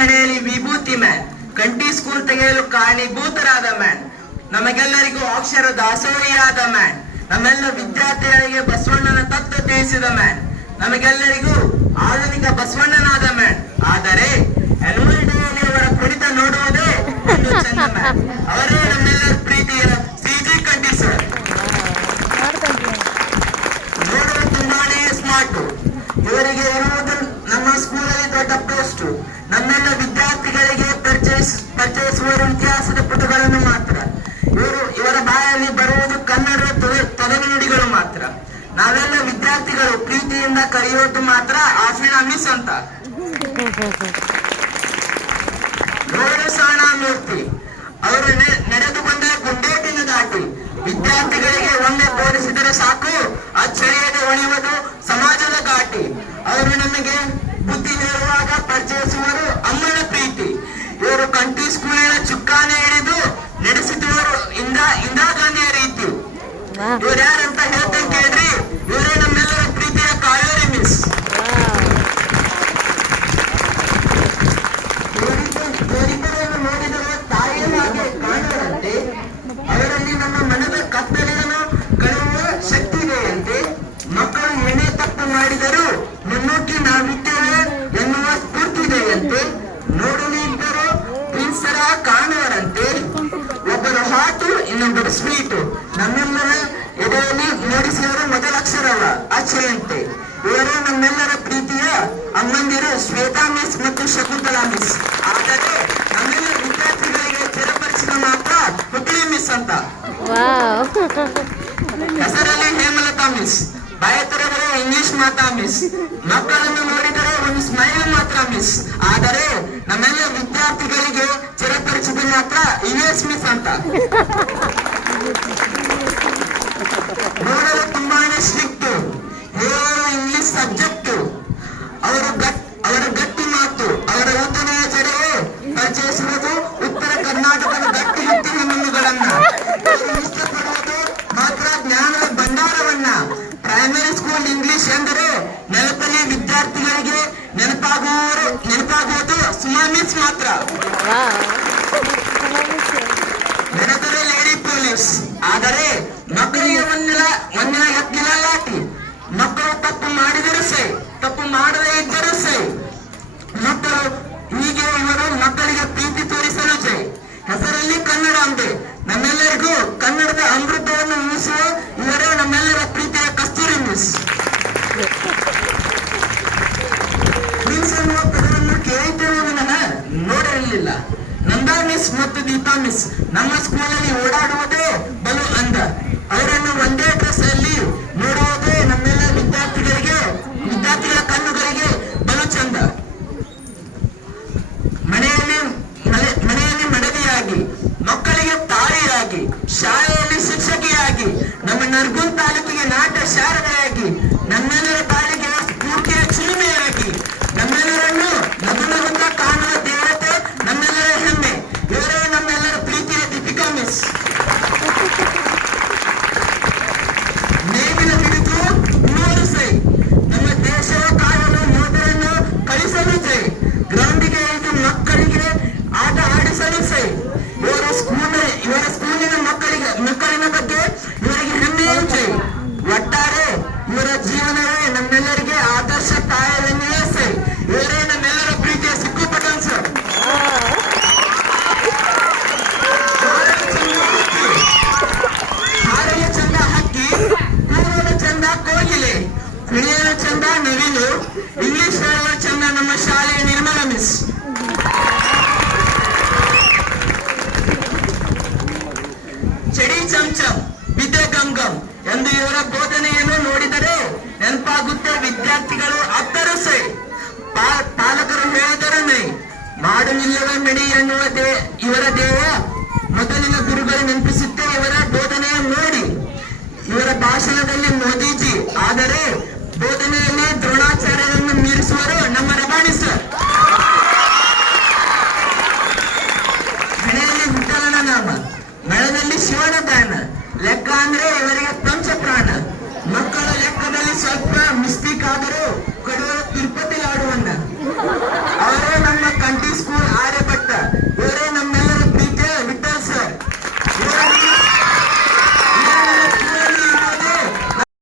ಮನೆಯಲ್ಲಿ ವಿಭೂತಿ man, Kanthi school ತೆಗೆಯಲು ಕಾರಣೀಭೂತರಾದ ಮ್ಯಾನ್, ನಮಗೆಲ್ಲರಿಗೂ ಅಕ್ಷರ ದಾಸೋಹಿಯಾದ ಮ್ಯಾನ್, ನಮ್ಮೆಲ್ಲ ವಿದ್ಯಾರ್ಥಿಗಳಿಗೆ ಬಸವಣ್ಣನ ತತ್ವ ತಿಳಿಸಿದ ಮ್ಯಾನ್, ನಮಗೆಲ್ಲರಿಗೂ ಆಧುನಿಕ ಬಸವಣ್ಣನಾದ ಮ್ಯಾನ್. ಆದರೆ ಆನ್ಯುವಲ್ ಡೇಯಲ್ಲಿ ಅವರ ಕುಣಿತ ನೋಡುವುದೇ ಒಂದು ಚಂದ ಮ್ಯಾನ್. ಅವರೇ ನಮ್ಮೆಲ್ಲರ ಪ್ರೀತಿಯ ಸಿಜಿ ಕಂಠಿ ಸರ್. ನೋಡಲು ತುಂಬಾನೇ ಸ್ಮಾರ್ಟ್. ಇವರಿಗೆ ಇರುವುದು ನಮ್ಮ ಸ್ಕೂಲಲ್ಲಿ ದೊಡ್ಡ ಪೋಸ್ಟ್. ನಮ್ಮೆಲ್ಲ ವಿದ್ಯಾರ್ಥಿಗಳಿಗೆ ಪರಿಚಯಿಸುವ ಇತಿಹಾಸದ ಪುಟಗಳನ್ನು ಮಾತ್ರ. ಇವರ ಬಾಯಲ್ಲಿ ಬರುವುದು ಕನ್ನಡ ತೊದನುಡಿಗಳು ಮಾತ್ರ. ನಾವೆಲ್ಲ ವಿದ್ಯಾರ್ಥಿಗಳು ಪ್ರೀತಿಯಿಂದ ಕರೆಯೋದು ಮಾತ್ರ ಆಫಿನಾ ಮಿಸ್ ಅಂತ. ನೋಡು ಸಾಣ ಮೂರ್ತಿ, ಅವರು ನಡೆದು ಬಂದ ಗುಂಡೇಟಿನ ದಾಟಿ ವಿದ್ಯಾರ್ಥಿಗಳಿಗೆ ಒಮ್ಮೆ ಬೋಧಿಸಿದರೆ ಸಾಕು, ಅಚ್ಚಳಿಯದೆ ಉಳಿಯುವುದು ಸಮಾಜದ ಘಾಟಿ. ಅವರು ನಮಗೆ ಬುದ್ಧಿ ಹೇಳುವಾಗ ಪರಿಚಯಿಸುವರು ಅಮ್ಮನ ಪ್ರೀತಿ. ಇವರು ಕಂಠಿ ಸ್ಕೂಲಿನ ಚುಕ್ಕಾನೆ ಹಿಡಿದು ನಡೆಸಿದವರು ಇಂದಿರಾ ಗಾಂಧಿಯ ರೀತಿ. ಇವ್ರು ಯಾರಂತ ಹೇಳ್ತೇನೆ ಕೇಳ್ರಿ, ಇವರೇ ನಮ್ಮೆಲ್ಲರ ಪ್ರೀತಿಯ ಕಾವೇರಿ ಮಿಸ್. ಇವರಿಬ್ಬರನ್ನು ನೋಡಿದರೆ ತಾಯಿಯ ಹಾಗೆ ಕಾಣುವಂತೆ, ಅವರಲ್ಲಿ ನಮ್ಮ ಮನದ ಕತ್ತಲೆಯನ್ನು ಕಳೆಯುವ ಶಕ್ತಿ ಇದೆಯಂತೆ. ಮಕ್ಕಳು ಏನೇ ತಪ್ಪು ಮಾಡಿದರೂ ಮುನ್ನುಗ್ಗಿ ನಾವಿದ್ದೇವೆ ಎನ್ನುವ ಸ್ಫೂರ್ತಿ ಇದೆಯಂತೆ. ನೋಡಲು ಇಬ್ಬರು ಪ್ರಿನ್ಸರ ಕಾಣುವರಂತೆ, ಒಬ್ಬರು ಹಾಟು ಇನ್ನೊಬ್ಬರು ಸ್ವೀಟು. ನಮ್ಮೆಲ್ಲರ ಎದೆಯಲ್ಲಿ ಮೂಡಿಸಿದರು ಮೊದಲಕ್ಷರವ ಅಚ್ಚೆಯಂತೆ. ಇವರು ನಮ್ಮೆಲ್ಲರ ಪ್ರೀತಿಯ ಅಮ್ಮಂದಿರು ಶ್ವೇತಾ ಮಿಸ್ ಮತ್ತು ಶಕುಂತಲಾ ಮಿಸ್. ಆದರೆ ನಮ್ಮೆಲ್ಲ ವಿದ್ಯಾರ್ಥಿಗಳಿಗೆ ಚಿರಪರಿಚಿತ ಮಾತ್ರ ಹುಟ್ಲಿ ಮಿಸ್ ಅಂತ. ಹೆಸರಲ್ಲಿ ಹೇಮಲತಾ ಮಿಸ್, ಬಾಯ ತೆರೆದರೆ ಇಂಗ್ಲಿಷ್ ಮಾತಾ ಮಿಸ್, ಮಕ್ಕಳನ್ನು ನೋಡಿದರೆ ಒಂದು ಸ್ಮೈಲ್ ಮಾತ್ರ ಮಿಸ್. ಆದರೆ ನಮ್ಮೆಲ್ಲ ವಿದ್ಯಾರ್ಥಿಗಳಿಗೆ ಚಿರಪರಿಚಿತ ಮಾತ್ರ ಇಂಗ್ಲಿಷ್ ಮಿಸ್ ಅಂತ. ನೋಡಲು ತುಂಬಾನೇ ಸ್ಟ್ರಿಕ್ಟ್, ಹೇಳಲು ಇಂಗ್ಲಿಷ್ ಸಬ್ಜೆಕ್ಟ್. ಅವರ ಗಟ್ಟಿ ಮಾತು, ಅವರ ಉದ್ದನೆಯ ಜಡೆಯೇ ಪರಿಚಯಿಸುವುದು ಉತ್ತರ ಕರ್ನಾಟಕದ ಗಟ್ಟಿ ಮುತ್ತಿನ ಮಣ್ಣುಗಳನ್ನ. ಇಷ್ಟಪಡುವುದು ಮಾತ್ರ ಜ್ಞಾನದ ಭಂಡಾರವನ್ನ. ಪ್ರೈಮರಿ ಸ್ಕೂಲ್ ಇಂಗ್ಲಿಷ್ ಎಂದರೆ ನೆನಪಲ್ಲಿ ವಿದ್ಯಾರ್ಥಿಗಳಿಗೆ ನೆನಪಾಗುವುದು ಸುಮಾ ಮಿಸ್ ಮಾತ್ರ. ನೆನೆದರೆ ಲೇಡಿ ಪೊಲೀಸ್. ಆದರೆ ಮಕ್ಕಳಿಗೆ ಒಂದಿನ ಎತ್ತಿನ ಲಾಟಿ. ಮಕ್ಕಳು ತಪ್ಪು ಮಾಡಿದರೂ ಸೈ, ತಪ್ಪು ಮಾಡದೇ ಇದ್ದರೂ ಸೈ. ಮಕ್ಕಳು ಹೀಗೆ ಇವರು ಮಕ್ಕಳಿಗೆ ಪ್ರೀತಿ ತೋರಿಸಲು ಜೈ. ಹೆಸರಲ್ಲಿ ಕನ್ನಡ ಅಂಬೆ, ನಮ್ಮೆಲ್ಲರಿಗೂ ಕನ್ನಡದ ಅಮೃತವನ್ನು ಉಳಿಸುವ ಇವರೇ ನಮ್ಮೆಲ್ಲರ ಪ್ರೀತಿಯ ಕಸ್ತೂರಿ ಮಿಸ್. ಮಿಸ್ ಎನ್ನುವ ಪದವನ್ನು ಕೇಳಿದ್ದೇವೆ, ನೋಡಿರಲಿಲ್ಲ. ನಂದಾ ಮಿಸ್ ಮತ್ತು ದೀಪಾ ಮಿಸ್ ನಮ್ಮ ಸ್ಕೂಲಲ್ಲಿ ಓಡಾಡುವುದೇ ಬಲು ಅಂದ. ಅವರನ್ನು ಒಂದೇ ಡ್ರೆಸ್ ಅಲ್ಲಿ ನೋಡುವುದೇ ನಮ್ಮೆಲ್ಲ ವಿದ್ಯಾರ್ಥಿಗಳ ಕಣ್ಣುಗಳಿಗೆ ಬಲು ಚಂದ. ಮನೆಯಲ್ಲಿ ಮಡದಿಯಾಗಿ, ಮಕ್ಕಳಿಗೆ ತಾಯಿಯಾಗಿ, ಶಾಲೆಯಲ್ಲಿ ಶಿಕ್ಷಕಿಯಾಗಿ, ನಮ್ಮ ನರಗುಂದ ತಾಲೂಕಿಗೆ ನಾಟ ಶಾರದೆಯಾಗಿ, ನಮ್ಮೆಲ್ಲರ ಬಾಳಿಗೆ ಸ್ಫೂರ್ತಿಯ ಚಿಲುಮೆಯಾಗಿ, ನಮ್ಮೆಲ್ಲರನ್ನು ನಗುನಗುತ್ತ ಕಾಣುವ ದೇವತೆ, ನಮ್ಮೆಲ್ಲರ ಹೆಮ್ಮೆ. ಇವರೇ ನಮ್ಮೆಲ್ಲರ ಪ್ರೀತಿಯ ದೀಪಿಕಾ ಮಿಸ್. ನೇಮಿನ ಹಿಡಿದು 3 ಸೈ, ನಮ್ಮ ದೇಶದ ಕಾಯಲು ಯೋಧರನ್ನು ಕಳಿಸಲು ಜೈ. ಗ್ರೌಂಡಿಗೆ ಇಳಿದು ಮಕ್ಕಳಿಗೆ ಆಟ ಆಡಿಸಲು ಸೈ. ಇವರ ಸ್ಕೂಲಿನ ಮಕ್ಕಳಿನ ಬಗ್ಗೆ ಇವರಿಗೆ ಹೆಮ್ಮೆಯೂ ಜೈ. ಒಟ್ಟಾರೆ ಇವರ ಜೀವನವೇ ನಮ್ಮೆಲ್ಲರಿಗೆ ಆದರ್ಶ ತಾಯವೆನ್ನುವೇ ಸೈ. ಇವರೇ ನಮ್ಮೆಲ್ಲರ ಪ್ರೀತಿಯ ಸಿಕ್ಕು ಪಟನ್ ಸರ್. ಹಾರಲು ಚಂದ ಹಕ್ಕಿ, ಕೂರಲು ಚಂದ ಕೋಗಿಲೆ, ಕುಣಿಯಲು ಚಂದ ನವಿಲು, ಇಂಗ್ಲಿಷ್ ಹೇಳುವ ಚಂದ ನಮ್ಮ ಶಾಲೆಯ ನಿರ್ಮಲಾ ಮಿಸ್. ಚಡಿ ಚಮಚಂ ವಿದ್ಯೆ ಗಂಗಂ ಎಂದು ಇವರ ಬೋಧನೆಯನ್ನು ನೋಡಿದರೆ ನೆನಪಾಗುತ್ತೆ ವಿದ್ಯಾರ್ಥಿಗಳು ಅತ್ತರು ಸೈ, ಪಾಲಕರು ಹೇಳಿದರು ನೈ. ಮಾಡುವಿಲ್ಲವೇ ಮಣಿ ಎನ್ನುವ ಇವರ ದೇಹ ಮೊದಲಿನ ಗುರುಗಳು ನೆನಪಿಸುತ್ತೆ ಇವರ ಬೋಧನೆಯನ್ನು ನೋಡಿ. ಇವರ ಭಾಷಣದಲ್ಲಿ ಮೋದಿಜಿ, ಆದರೆ ಬೋಧನೆಯಲ್ಲಿ ದ್ರೋಣಾಚಾರ್ಯರನ್ನು